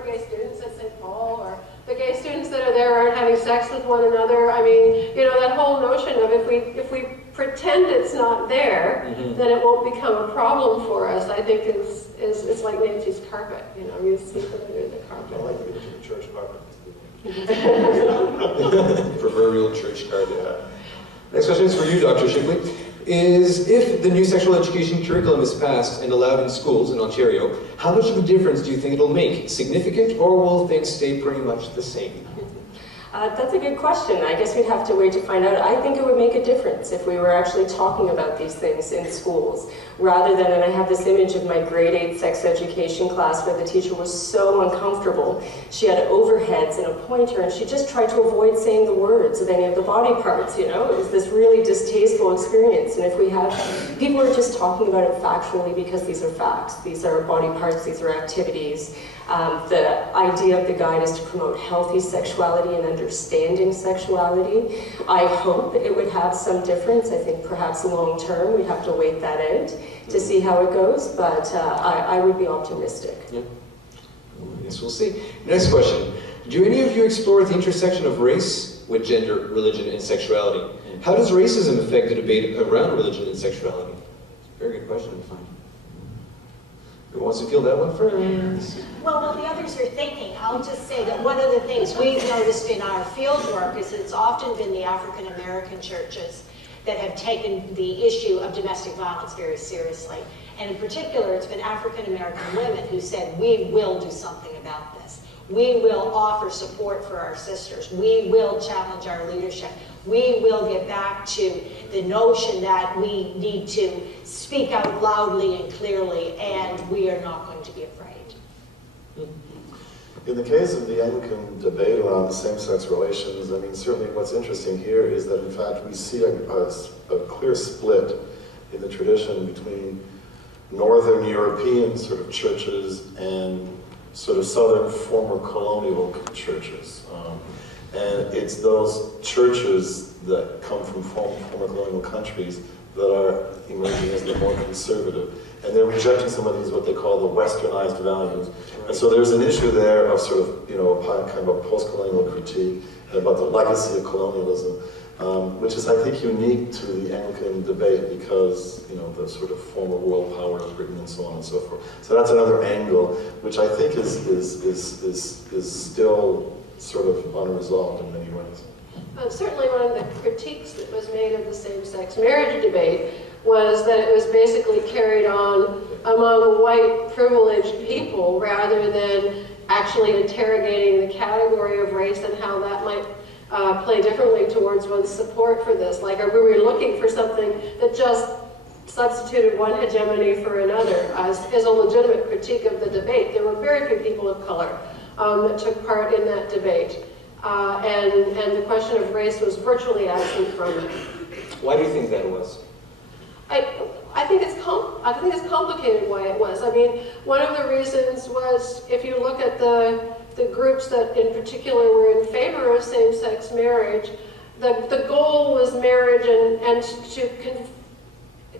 no gay students at St. Paul, or the gay students that are there aren't having sex with one another. I mean, you know, that whole notion of if we pretend it's not there, then it won't become a problem for us, I think is it's like Nancy's carpet. You know, you see it under the carpet. I like the church carpet. Proverbial church carpet. Yeah. Next question is for you, Dr. Shipley. If the new sexual education curriculum is passed and allowed in schools in Ontario, how much of a difference do you think it'll make? Significant, or will things stay pretty much the same? That's a good question. I guess we'd have to wait to find out. I think it would make a difference if we were actually talking about these things in schools, rather than, and I have this image of my grade 8 sex education class where the teacher was so uncomfortable. She had overheads and a pointer, and she just tried to avoid saying the words of any of the body parts, you know? It was this really distasteful experience. And if we have, people are just talking about it factually because these are facts. These are body parts, these are activities. The idea of the guide is to promote healthy sexuality and understanding sexuality. I hope it would have some difference. I think perhaps long term we'd have to wait that out to see how it goes, but I would be optimistic. Yeah. I guess we'll see. Next question. Do any of you explore the intersection of race with gender, religion, and sexuality? How does racism affect the debate around religion and sexuality? Very good question, I find. Who wants to field that one first? Well, while the others are thinking, I'll just say that one of the things we've noticed in our field work is that it's often been the African American churches that have taken the issue of domestic violence very seriously. And in particular, it's been African American women who said, we will do something about this. We will offer support for our sisters. We will challenge our leadership. We will get back to the notion that we need to speak out loudly and clearly, and we are not going to be afraid. In the case of the Anglican debate around same-sex relations, I mean, certainly what's interesting here is that, in fact, we see a clear split in the tradition between Northern European sort of churches and sort of Southern former colonial churches. And it's those churches that come from former colonial countries that are emerging as the more conservative. And they're rejecting some of these, what they call the westernized values. And so there's an issue there of sort of, you know, kind of a post-colonial critique about the legacy of colonialism, which is, I think, unique to the Anglican debate because, you know, the sort of former world power of Britain and so on and so forth. So that's another angle, which I think is still sort of unresolved in many ways. Certainly one of the critiques that was made of the same-sex marriage debate was that it was basically carried on among white privileged people rather than actually interrogating the category of race and how that might play differently towards one's support for this. Like, we were looking for something that just substituted one hegemony for another as a legitimate critique of the debate. There were very few people of color that took part in that debate. And the question of race was virtually absent from it. Why do you think that was? I think it's complicated why it was. I mean, one of the reasons was, if you look at the groups that in particular were in favor of same-sex marriage, the goal was marriage and to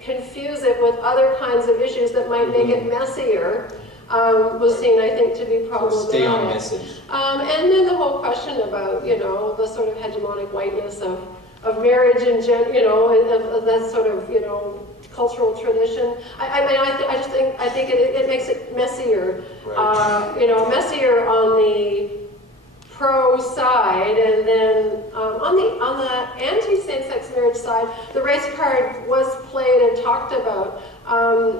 confuse it with other kinds of issues that might make it messier. Was seen, I think, to be problematic. Stay on message. And then the whole question about, you know, the sort of hegemonic whiteness of marriage and, you know, of that sort of, you know, cultural tradition. I think it makes it messier. Right. You know, messier on the pro side, and then on the anti-same-sex marriage side, the race card was played and talked about.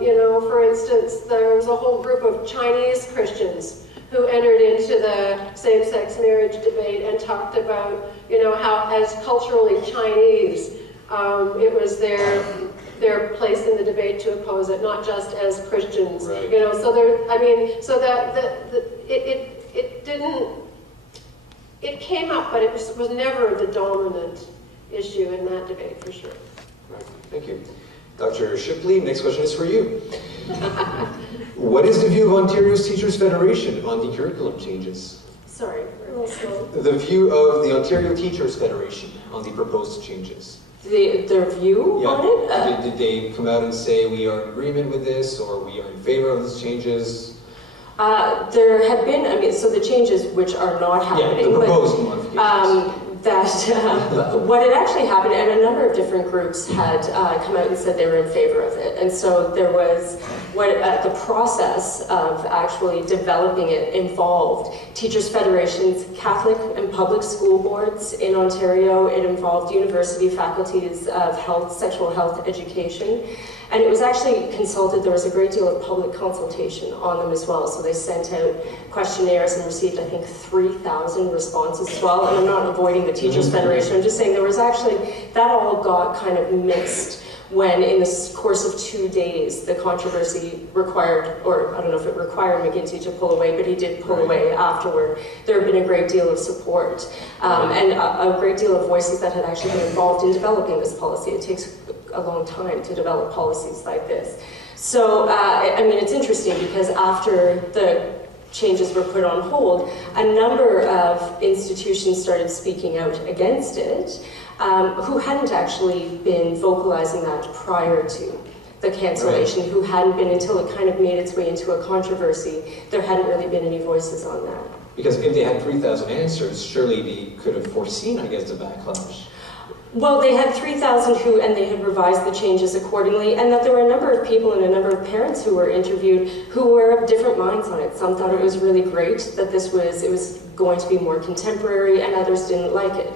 You know, for instance, there was a whole group of Chinese Christians who entered into the same-sex marriage debate and talked about, you know, how as culturally Chinese, it was their place in the debate to oppose it, not just as Christians. Right. You know, so there, I mean, so that it didn't. It came up, but it was never the dominant issue in that debate, for sure. Right. Thank you. Dr. Shipley, next question is for you. What is the view of Ontario's Teachers Federation on the curriculum changes? Sorry, a little slow. The view of the Ontario Teachers Federation on the proposed changes. Their view on it? Did they come out and say we are in agreement with this, or we are in favor of these changes? There have been, I mean, so the changes which are not happening. Yeah, the proposed modifications. What had actually happened, and a number of different groups had come out and said they were in favor of it. And so there was the process of actually developing it involved teachers' federations, Catholic and public school boards in Ontario. It involved university faculties of health, sexual health education. And it was actually consulted, there was a great deal of public consultation on them as well. So they sent out questionnaires and received, I think, 3,000 responses as well. And I'm not avoiding the Teachers Federation, I'm just saying there was actually, that all got kind of mixed when in the course of 2 days, the controversy required, or I don't know if it required McGinty to pull away, but he did pull away afterward. There had been a great deal of support and a great deal of voices that had actually been involved in developing this policy. It takes a long time to develop policies like this. So, I mean, it's interesting because after the changes were put on hold, a number of institutions started speaking out against it, who hadn't actually been vocalizing that prior to the cancellation, who hadn't been until it kind of made its way into a controversy. There hadn't really been any voices on that. Because if they had 3,000 answers, surely they could have foreseen, I guess, the backlash. Well, they had 3,000 who, and they had revised the changes accordingly, and that there were a number of people and a number of parents who were interviewed who were of different minds on it. Some thought it was really great that it was going to be more contemporary, and others didn't like it.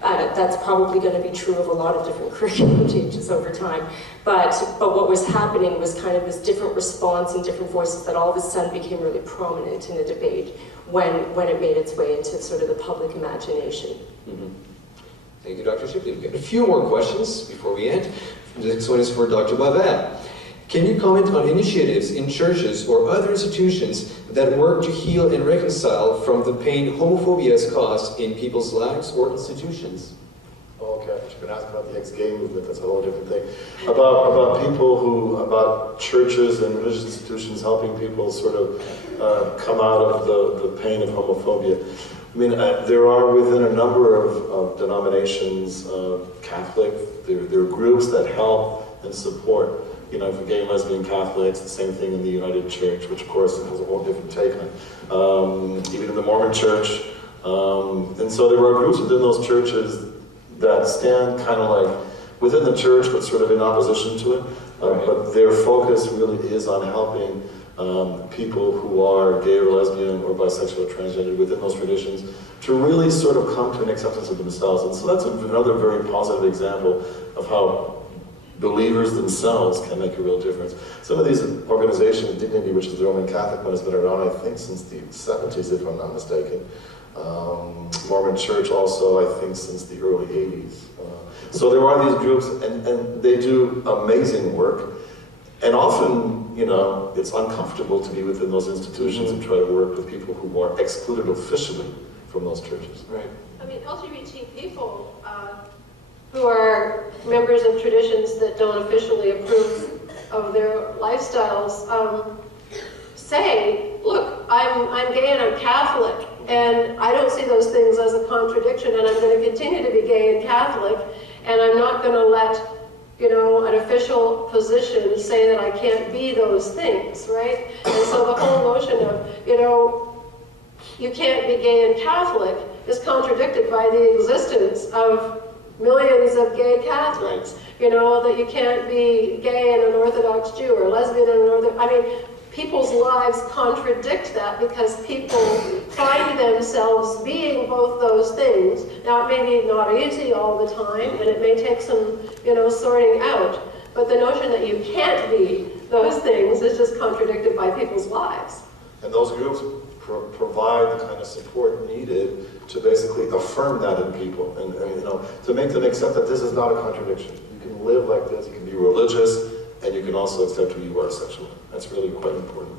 That's probably going to be true of a lot of different curriculum changes over time. But what was happening was kind of this different response and different voices that all of a sudden became really prominent in the debate when it made its way into sort of the public imagination. Mm-hmm. Thank you, Dr. Shipley. We've got a few more questions before we end. The next one is for Dr. Bavel. Can you comment on initiatives in churches or other institutions that work to heal and reconcile from the pain homophobia has caused in people's lives or institutions? Okay, you've been asking about the ex-gay movement, that's a whole different thing. About churches and religious institutions helping people sort of come out of the pain of homophobia. I mean, there are within a number of denominations, Catholic, there are groups that help and support. You know, for gay and lesbian Catholics, the same thing in the United Church, which of course has a whole different take on. Even in the Mormon Church. And so there are groups within those churches that stand kind of like within the church, but sort of in opposition to it. But their focus really is on helping people who are gay or lesbian or bisexual or transgender within those traditions to really sort of come to an acceptance of themselves. And so that's another very positive example of how believers themselves can make a real difference. Some of these organizations, Dignity, which is the Roman Catholic one, has been around, I think, since the 70s, if I'm not mistaken. Mormon Church also, I think, since the early 80s. So there are these groups, and they do amazing work. And often, you know, it's uncomfortable to be within those institutions and try to work with people who are excluded officially from those churches. Right. I mean, LGBT people who are members of traditions that don't officially approve of their lifestyles say, look, I'm gay and I'm Catholic, and I don't see those things as a contradiction, and I'm going to continue to be gay and Catholic, and I'm not going to let, you know, an official position say that I can't be those things, right? And so the whole notion of, you know, you can't be gay and Catholic is contradicted by the existence of millions of gay Catholics. You know, that you can't be gay and an Orthodox Jew or lesbian and an Orthodox, I mean, people's lives contradict that because people find themselves being both those things. Now, it may be not easy all the time, and it may take some, you know, sorting out, but the notion that you can't be those things is just contradicted by people's lives. And those groups provide the kind of support needed to basically affirm that in people, and you know, to make them accept that this is not a contradiction. You can live like this, you can be religious, and you can also accept who you are sexually. That's really quite important.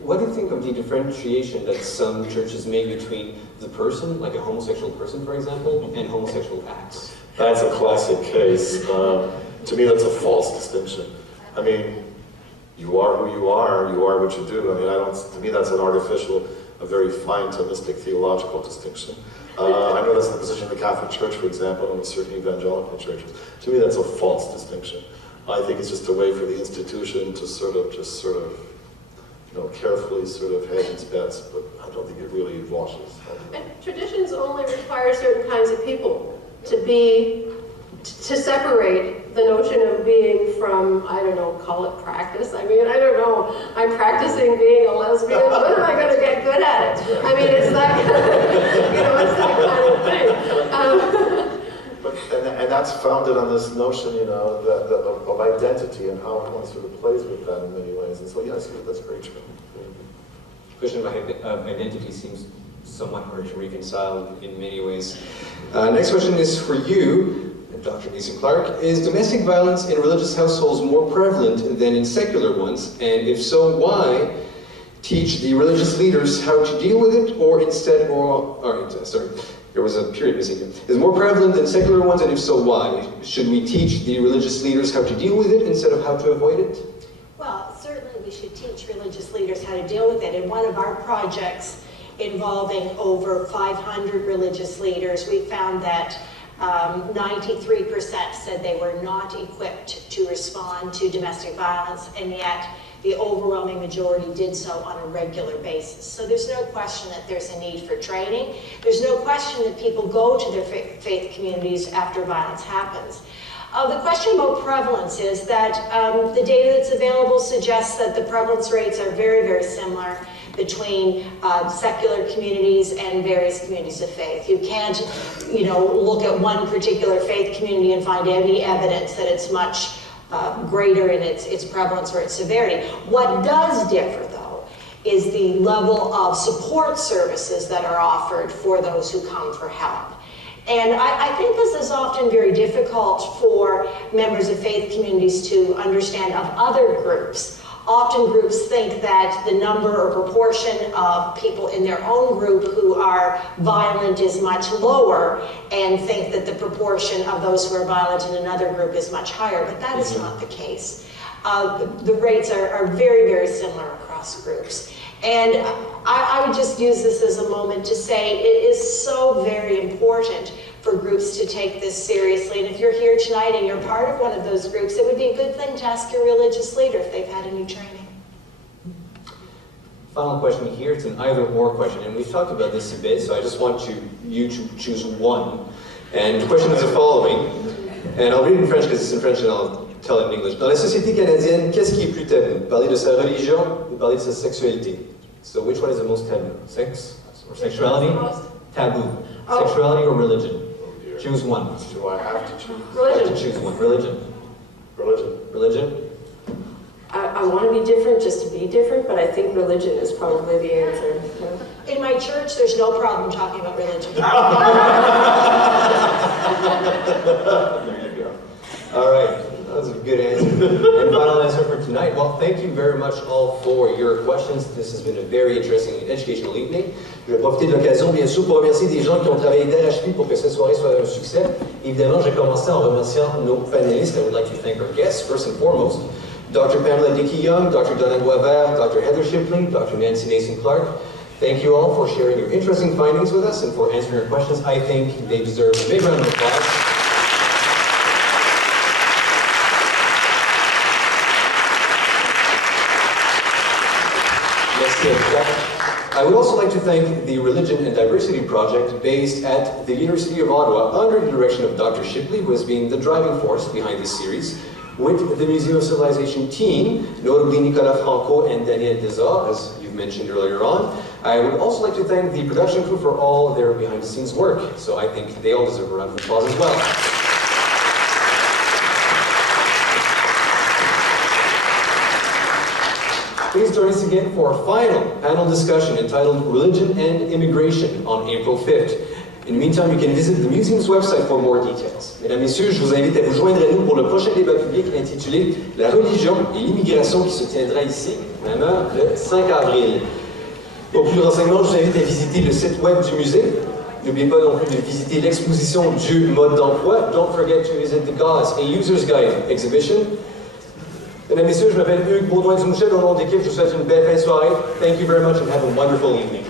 What do you think of the differentiation that some churches make between the person, like a homosexual person, for example, and homosexual acts? That's a classic case. To me, that's a false distinction. I mean, you are who you are what you do. I mean, to me, that's an artificial, a very fine, Thomistic theological distinction. I know that's the position of the Catholic Church, for example, and with certain evangelical churches. To me, that's a false distinction. I think it's just a way for the institution to sort of carefully sort of hedge its bets, but I don't think it really washes. And traditions only require certain kinds of people to separate the notion of being from, I don't know, call it practice. I mean, I don't know. I'm practicing being a lesbian. When am I going to get good at it? I mean, it's that kind of, it's that kind of thing. And that's founded on this notion, of identity and how one sort of plays with that in many ways. And so, yes, that's very true. The question of identity seems somewhat hard to reconcile in many ways. Next question is for you, Dr. Nathan Clark. Is domestic violence in religious households more prevalent than in secular ones? And if so, why? Teach the religious leaders how to deal with it, or instead, there was a period missing here. Is it more prevalent than secular ones, and if so, why? Should we teach the religious leaders how to deal with it instead of how to avoid it? Well, certainly we should teach religious leaders how to deal with it. In one of our projects involving over 500 religious leaders, we found that 93% said they were not equipped to respond to domestic violence, and yet the overwhelming majority did so on a regular basis. So there's no question that there's a need for training. There's no question that people go to their faith communities after violence happens. The question about prevalence is that the data that's available suggests that the prevalence rates are very, very similar between secular communities and various communities of faith. You can't, look at one particular faith community and find any evidence that it's much greater in its prevalence or its severity. What does differ, though, is the level of support services that are offered for those who come for help. And I think this is often very difficult for members of faith communities to understand of other groups. Often groups think that the number or proportion of people in their own group who are violent is much lower, and think that the proportion of those who are violent in another group is much higher, but that is not the case. The rates are very, very similar across groups. And I would just use this as a moment to say it is so very important for groups to take this seriously. And if you're here tonight and you're part of one of those groups, it would be a good thing to ask your religious leader if they've had any training. Final question here. It's an either-or question, and we've talked about this a bit, so I just want you to choose one. And the question is the following, and I'll read it in French because it's in French and I'll tell it in English. Dans la société canadienne, qu'est-ce qui est plus tabou? Parler de sa religion ou parler de sa sexualité? So which one is the most taboo? Sex or sexuality? Taboo. Oh. Sexuality or religion? Choose one. Do I have to choose? Religion. You have to choose one. Religion. Religion. Religion? I want to be different just to be different, but I think religion is probably the answer. In my church, there's no problem talking about religion. There you go. All right. That was a good answer. And final answer for tonight. Well, thank you very much all for your questions. This has been a very interesting and educational evening. Je vais profiter de l'occasion, bien sûr, pour remercier des gens qui ont travaillé d'arrache-pied pour que cette soirée soit un succès. Évidemment, je vais commencer en remerciant nos panélistes. I would like to thank our guests, first and foremost. Dr. Pamela Dickey-Young, Dr. Donna Boisvert, Dr. Heather Shipley, Dr. Nancy Nason-Clark. Thank you all for sharing your interesting findings with us and for answering our questions. I think they deserve a big round of applause. I would also like to thank the Religion and Diversity Project based at the University of Ottawa under the direction of Dr. Shipley, who has been the driving force behind this series, with the Museum of Civilization team, notably Nicolas Franco and Daniel Desor, as you've mentioned earlier on. I would also like to thank the production crew for all their behind-the-scenes work, so I think they all deserve a round of applause as well. Please join us again for our final panel discussion entitled Religion and Immigration on April 5th. In the meantime, you can visit the museum's website for more details. Mesdames, Messieurs, je vous invite à vous joindre à nous pour le prochain débat public intitulé La religion et l'immigration qui se tiendra ici, même heure, le 5 avril. Pour plus de renseignements, je vous invite à visiter le site web du musée. N'oubliez pas non plus de visiter l'exposition du mode d'emploi. Don't forget to visit the Gods and User's Guide exhibition. Mesdames, Messieurs, je m'appelle Hugues Baudouin-Dumouchet. Au nom de l'équipe, je vous souhaite une belle fin de soirée. Thank you very much and have a wonderful evening.